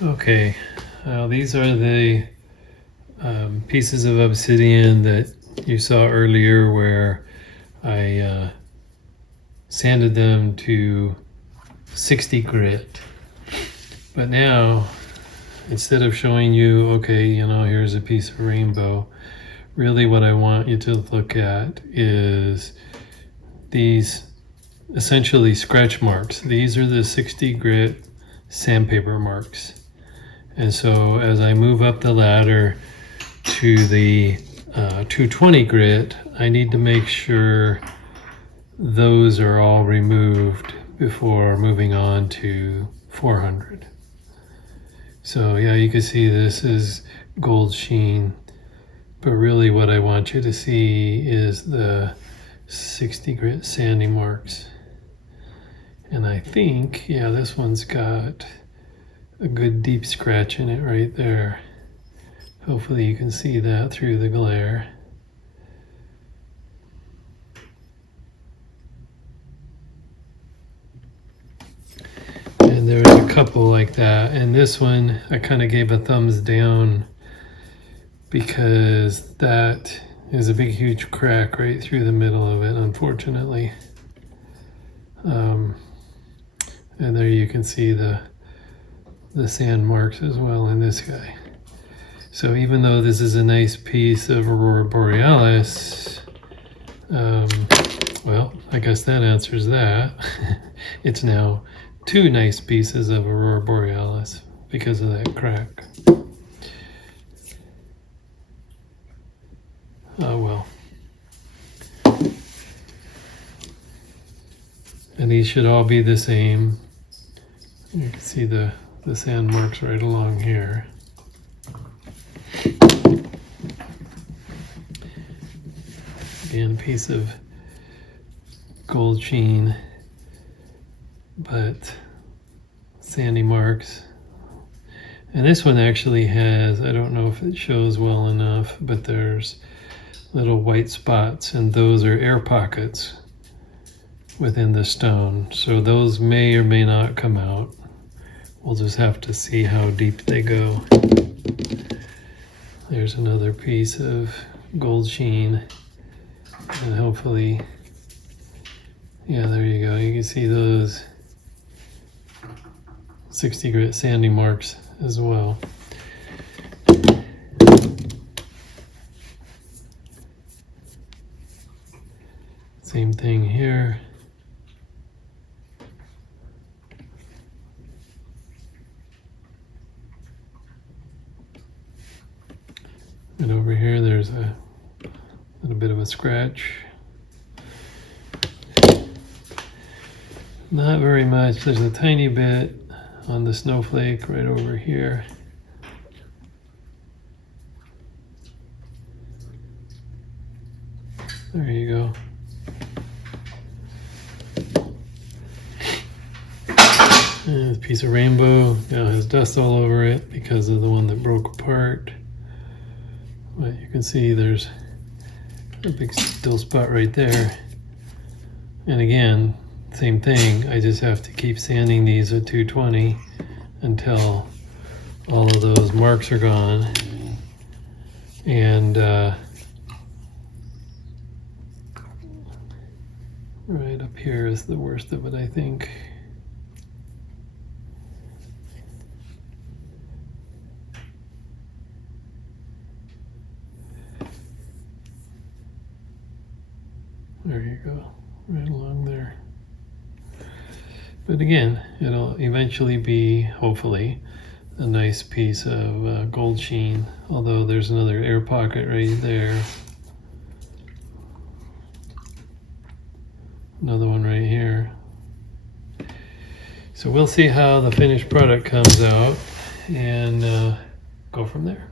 Okay, these are the pieces of obsidian that you saw earlier where I sanded them to 60 grit. But now, instead of showing you, okay, here's a piece of rainbow, really what I want you to look at is these essentially scratch marks. These are the 60 grit sandpaper marks. And so as I move up the ladder to the 220 grit, I need to make sure those are all removed before moving on to 400. So yeah, you can see this is gold sheen, but really what I want you to see is the 60 grit sandy marks. And I think, yeah, this one's got a good deep scratch in it right there. Hopefully you can see that through the glare. And there's a couple like that. And this one, I kind of gave a thumbs down because that is a big, huge crack right through the middle of it, unfortunately. And there you can see the sand marks as well in this guy. So even though this is a nice piece of Aurora Borealis, well, I guess that answers that. It's now two nice pieces of Aurora Borealis because of that crack. Oh well. And these should all be the same. You can see the sand marks right along here. Again, piece of gold sheen, but sandy marks. And this one actually has, I don't know if it shows well enough, but there's little white spots, and those are air pockets within the stone. So those may or may not come out. We'll just have to see how deep they go. There's another piece of gold sheen, and hopefully, yeah, there you go. You can see those 60 grit sandy marks as well. Same thing here. And over here, there's a little bit of a scratch. Not very much. There's a tiny bit on the snowflake right over here. There you go. And a piece of rainbow now has dust all over it because of the one that broke apart. But you can see there's a big still spot right there. And again, same thing. I just have to keep sanding these at 220 until all of those marks are gone. And right up here is the worst of it, I think. There you go, right along there. But again, it'll eventually be, hopefully, a nice piece of gold sheen, although there's another air pocket right there. Another one right here. So we'll see how the finished product comes out and go from there.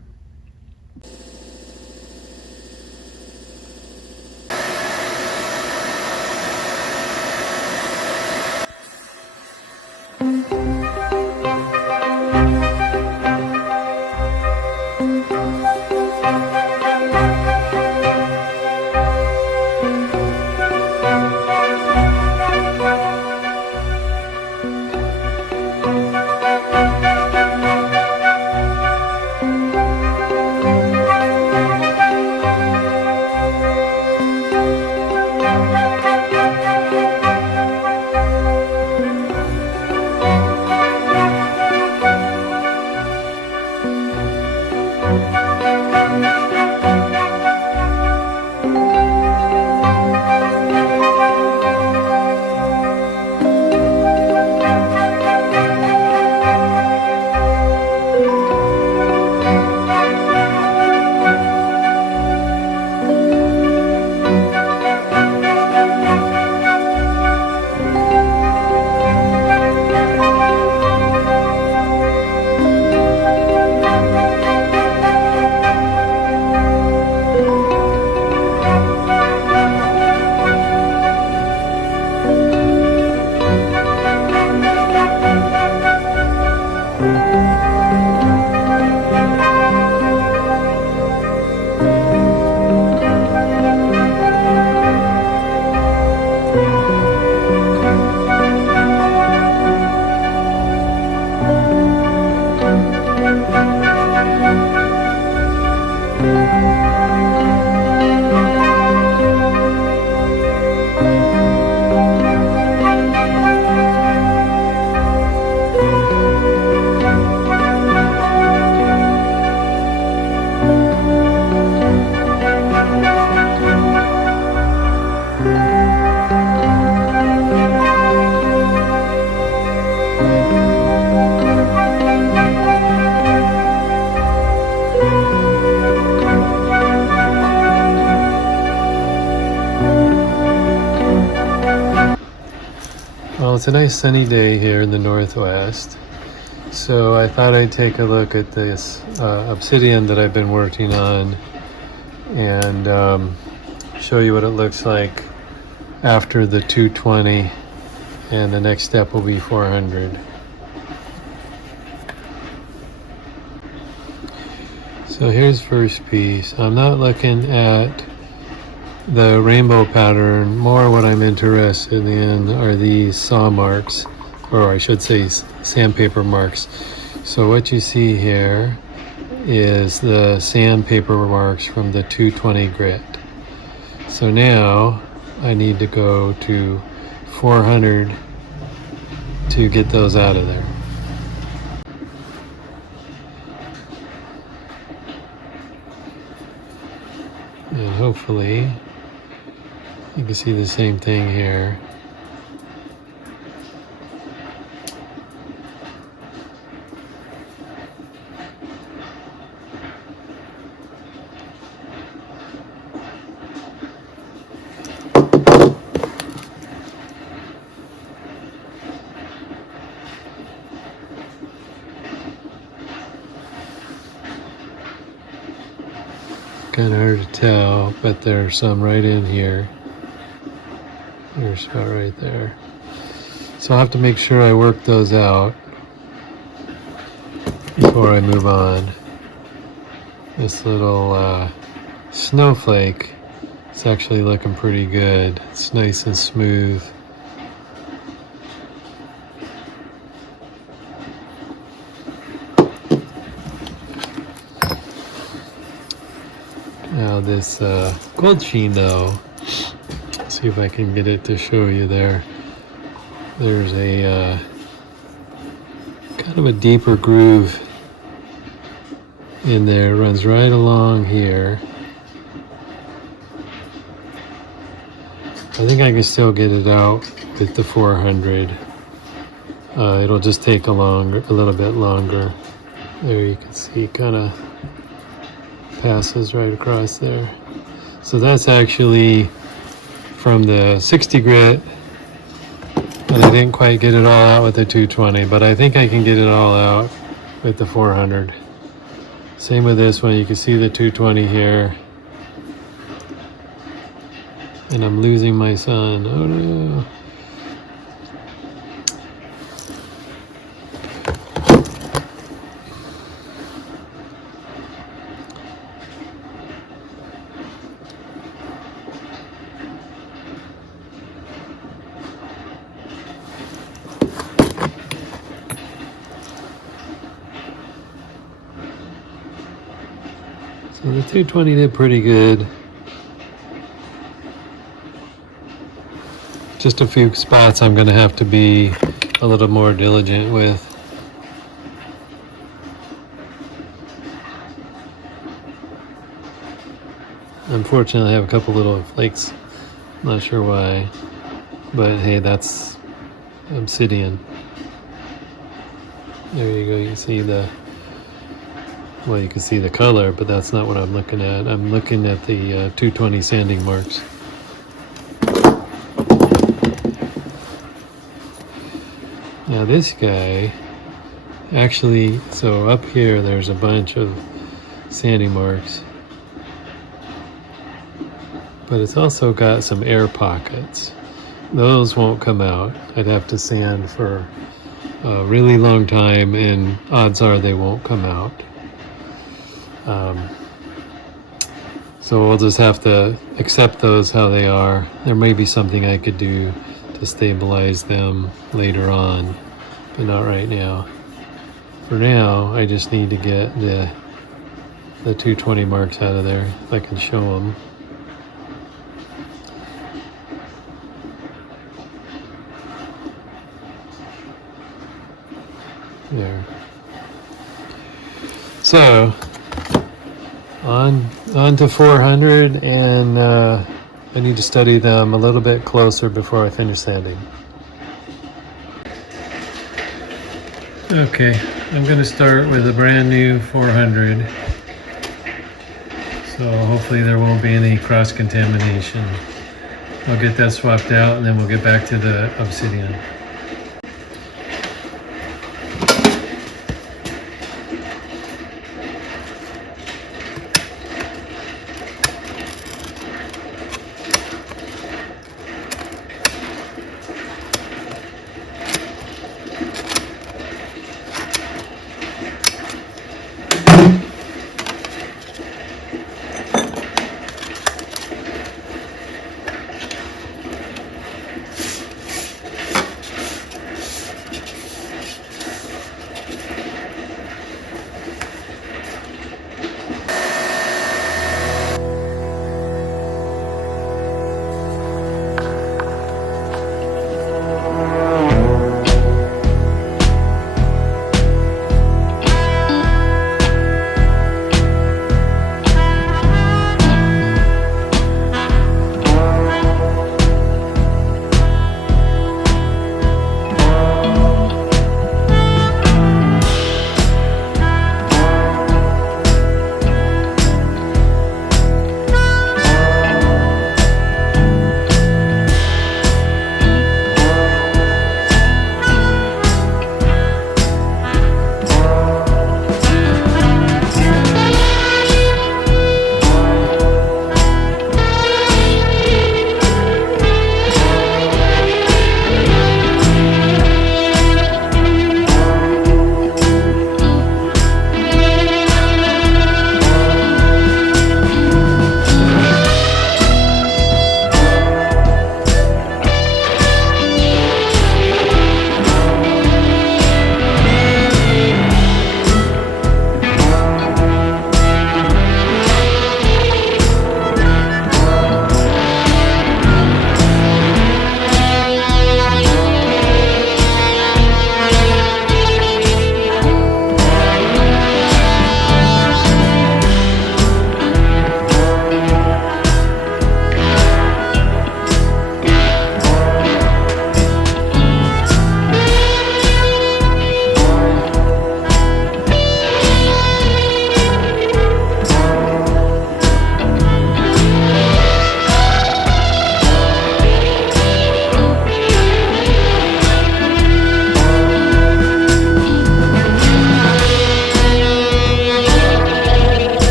Well, it's a nice sunny day here in the Northwest, so I thought I'd take a look at this Obsidian that I've been working on and show you what it looks like after the 220, and the next step will be 400. So here's first piece. I'm not looking at the rainbow pattern. More what I'm interested in are these saw marks, or I should say sandpaper marks. So what you see here is the sandpaper marks from the 220 grit. So now I need to go to 400 to get those out of there. And hopefully you can see the same thing here. Kind of hard to tell, but there's some right in here. There's about right there. So I'll have to make sure I work those out before I move on. This little snowflake, it's actually looking pretty good. It's nice and smooth. Now this gold sheen though, let's see if I can get it to show you there. There's a kind of a deeper groove in there. It runs right along here. I think I can still get it out with the 400. It'll just take a little bit longer. There you can see kind of passes right across there. So that's actually from the 60 grit, and I didn't quite get it all out with the 220, but I think I can get it all out with the 400. Same with this one. You can see the 220 here, and I'm losing my sun. Oh no. So the 220 did pretty good. Just a few spots I'm going to have to be a little more diligent with. Unfortunately, I have a couple little flakes. Not sure why, but hey, that's Obsidian. There you go. You can see well, you can see the color, but that's not what I'm looking at. I'm looking at the 220 sanding marks. Now this guy, actually, so up here there's a bunch of sanding marks, but it's also got some air pockets. Those won't come out. I'd have to sand for a really long time, and odds are they won't come out. So we'll just have to accept those how they are. There may be something I could do to stabilize them later on, but not right now. For now, I just need to get the 220 marks out of there, if I can show them. There. So on to 400, and I need to study them a little bit closer before I finish sanding. Okay, I'm going to start with a brand new 400. So hopefully there won't be any cross-contamination. I'll get that swapped out and then we'll get back to the Obsidian.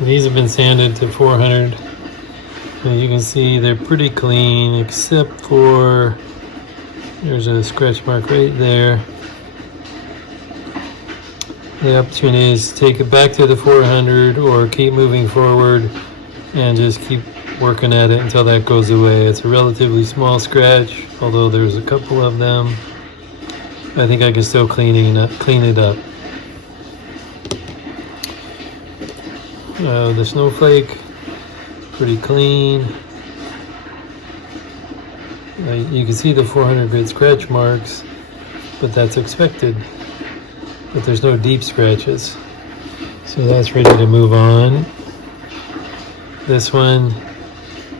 These have been sanded to 400. And you can see they're pretty clean, except for there's a scratch mark right there. The opportunity is to take it back to the 400 or keep moving forward and just keep working at it until that goes away. It's a relatively small scratch, although there's a couple of them. I think I can still clean it up. The snowflake, pretty clean. You can see the 400 grit scratch marks, but that's expected. But there's no deep scratches. So that's ready to move on. This one,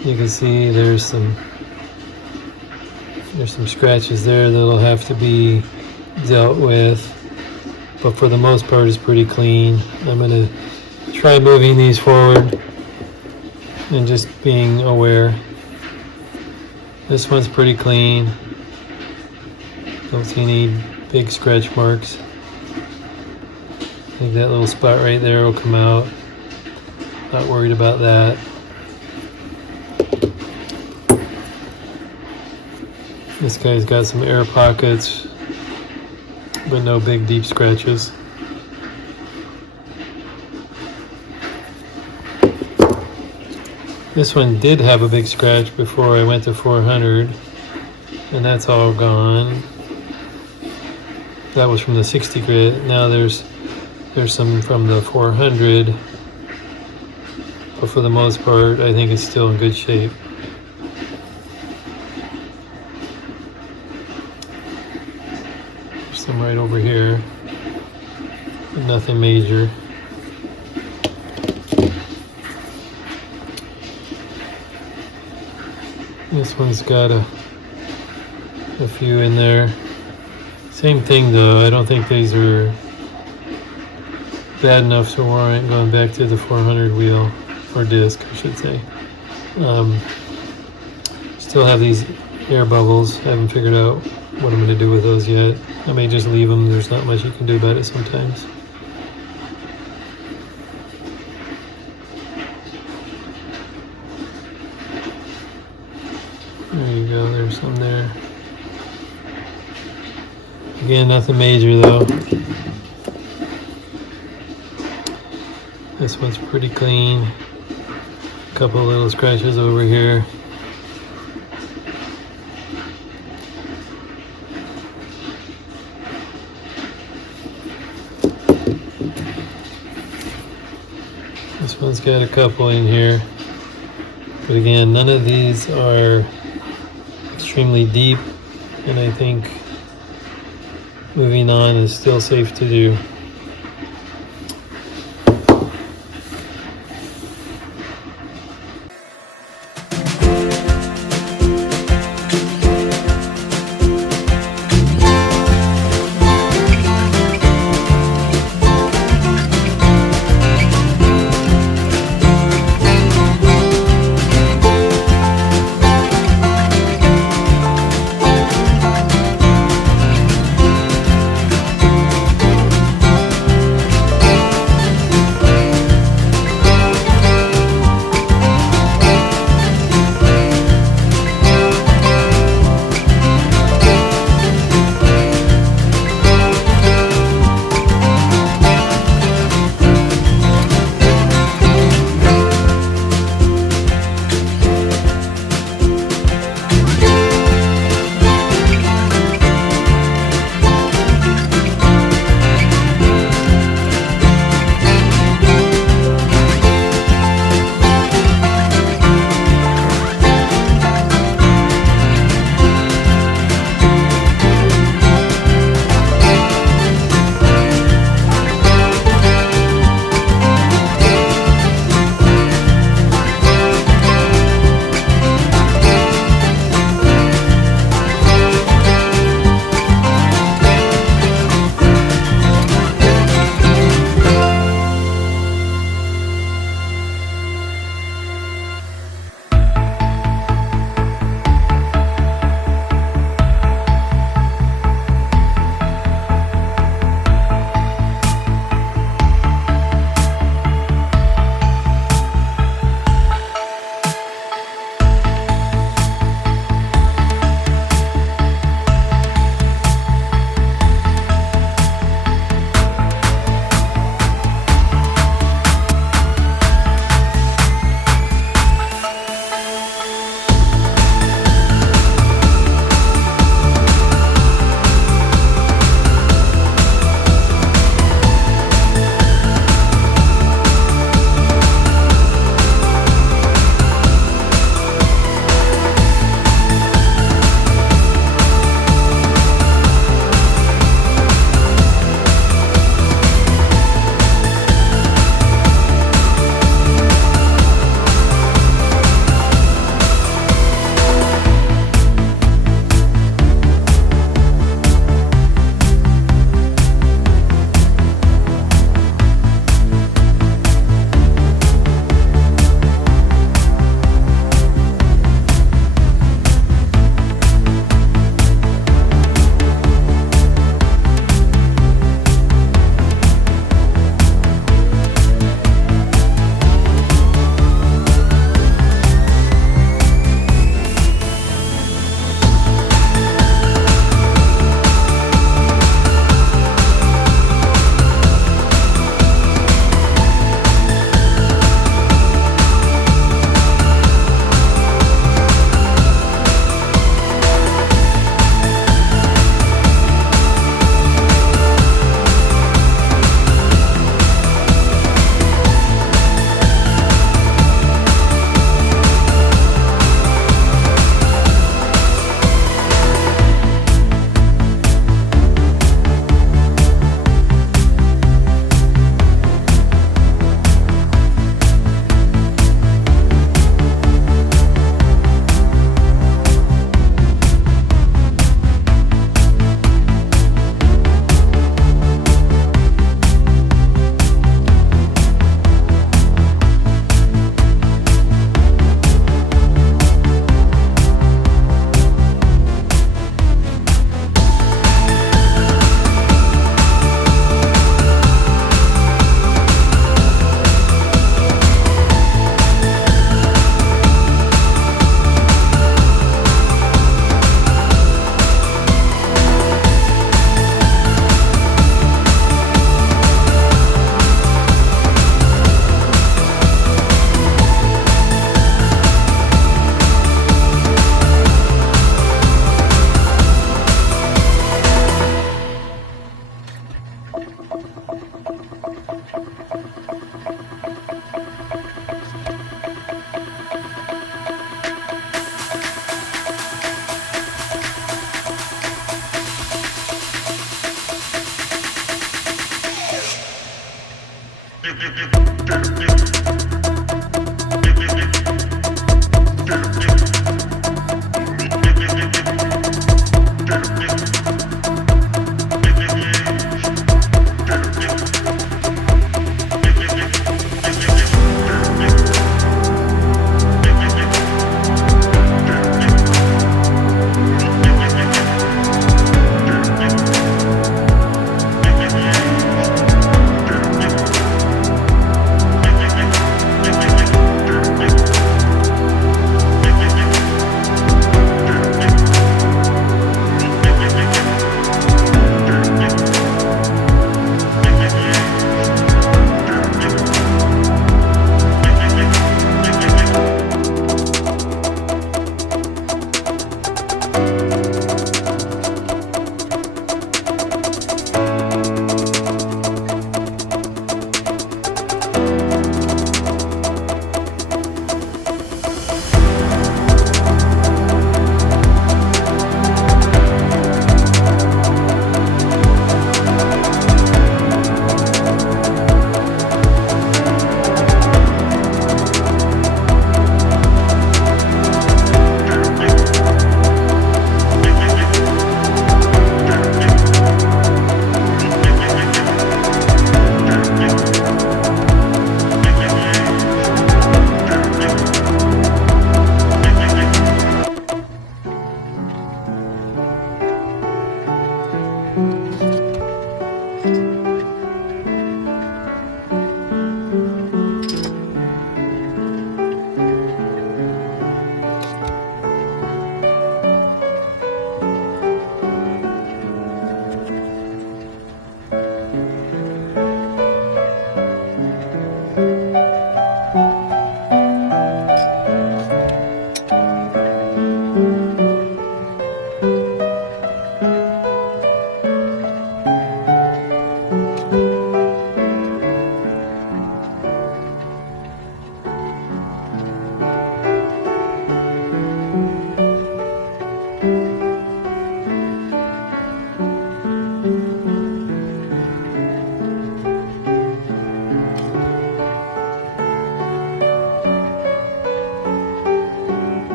you can see there's some scratches there that'll have to be dealt with. But for the most part, it's pretty clean. I'm gonna try moving these forward and just being aware. This one's pretty clean. Don't see any big scratch marks. I think that little spot right there will come out. Not worried about that. This guy's got some air pockets, but no big deep scratches. This one did have a big scratch before I went to 400, and that's all gone. That was from the 60 grit. Now there's some from the 400, but for the most part, I think it's still in good shape. There's some right over here, but nothing major. This one's got a few in there. Same thing though, I don't think these are bad enough to warrant going back to the 400 wheel, or disc I should say. Still have these air bubbles. I haven't figured out what I'm going to do with those yet. I may just leave them, there's not much you can do about it sometimes. There you go, there's some there. Again, nothing major though. This one's pretty clean. A couple of little scratches over here. This one's got a couple in here. But again, none of these are extremely deep, and I think moving on is still safe to do.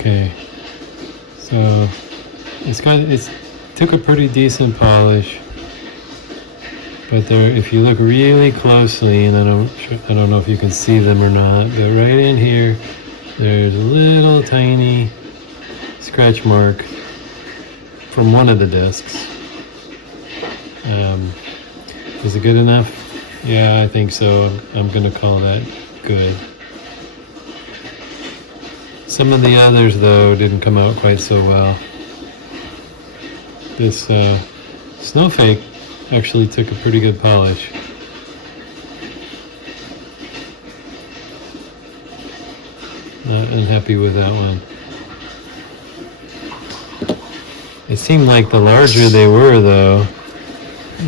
Okay, so it's took a pretty decent polish, but there, if you look really closely, and I don't know if you can see them or not, but right in here, there's a little tiny scratch mark from one of the discs. Is it good enough? Yeah, I think so. I'm gonna call that good. Some of the others, though, didn't come out quite so well. This snowflake actually took a pretty good polish. Not unhappy with that one. It seemed like the larger they were, though,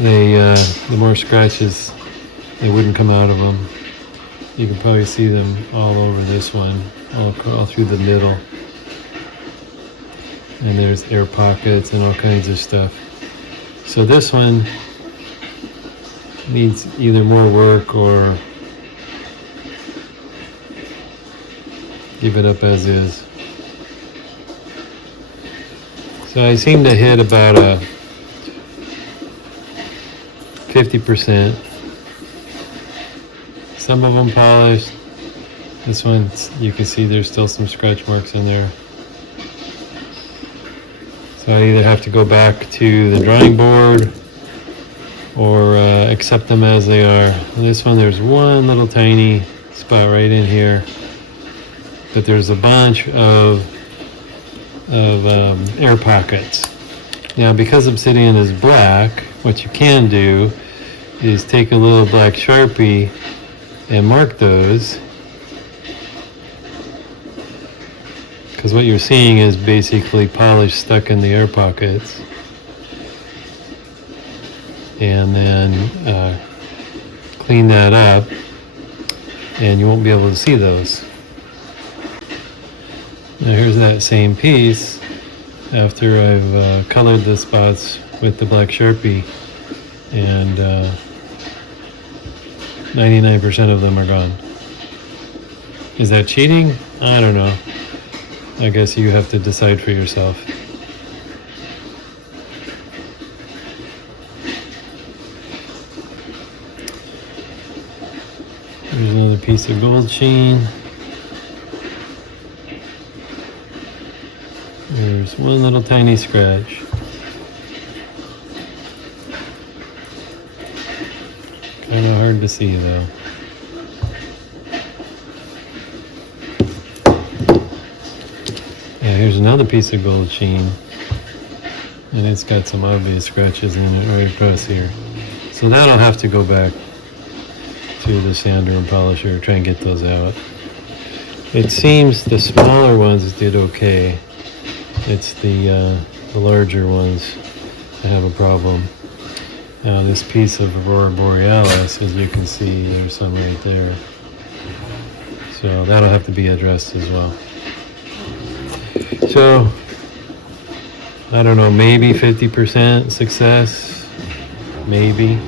the more scratches they wouldn't come out of them. You can probably see them all over this one, all through the middle. And there's air pockets and all kinds of stuff. So this one needs either more work or give it up as is. So I seem to hit about a 50%. Some of them polished. This one, you can see there's still some scratch marks in there. So I either have to go back to the drawing board or accept them as they are. And this one, there's one little tiny spot right in here, but there's a bunch of air pockets. Now, because Obsidian is black, what you can do is take a little black Sharpie and mark those, because what you're seeing is basically polish stuck in the air pockets. And then clean that up, and you won't be able to see those. Now here's that same piece after I've colored the spots with the black Sharpie, and 99% of them are gone. Is that cheating? I don't know. I guess you have to decide for yourself. There's another piece of gold sheen. There's one little tiny scratch. Kind of hard to see though. Yeah, here's another piece of gold sheen. And it's got some obvious scratches in it right across here. So that'll have to go back to the sander and polisher, try and get those out. It seems the smaller ones did okay. It's the larger ones that have a problem. Now this piece of Aurora Borealis, as you can see, there's some right there. So that'll have to be addressed as well. So, I don't know, maybe 50% success, maybe.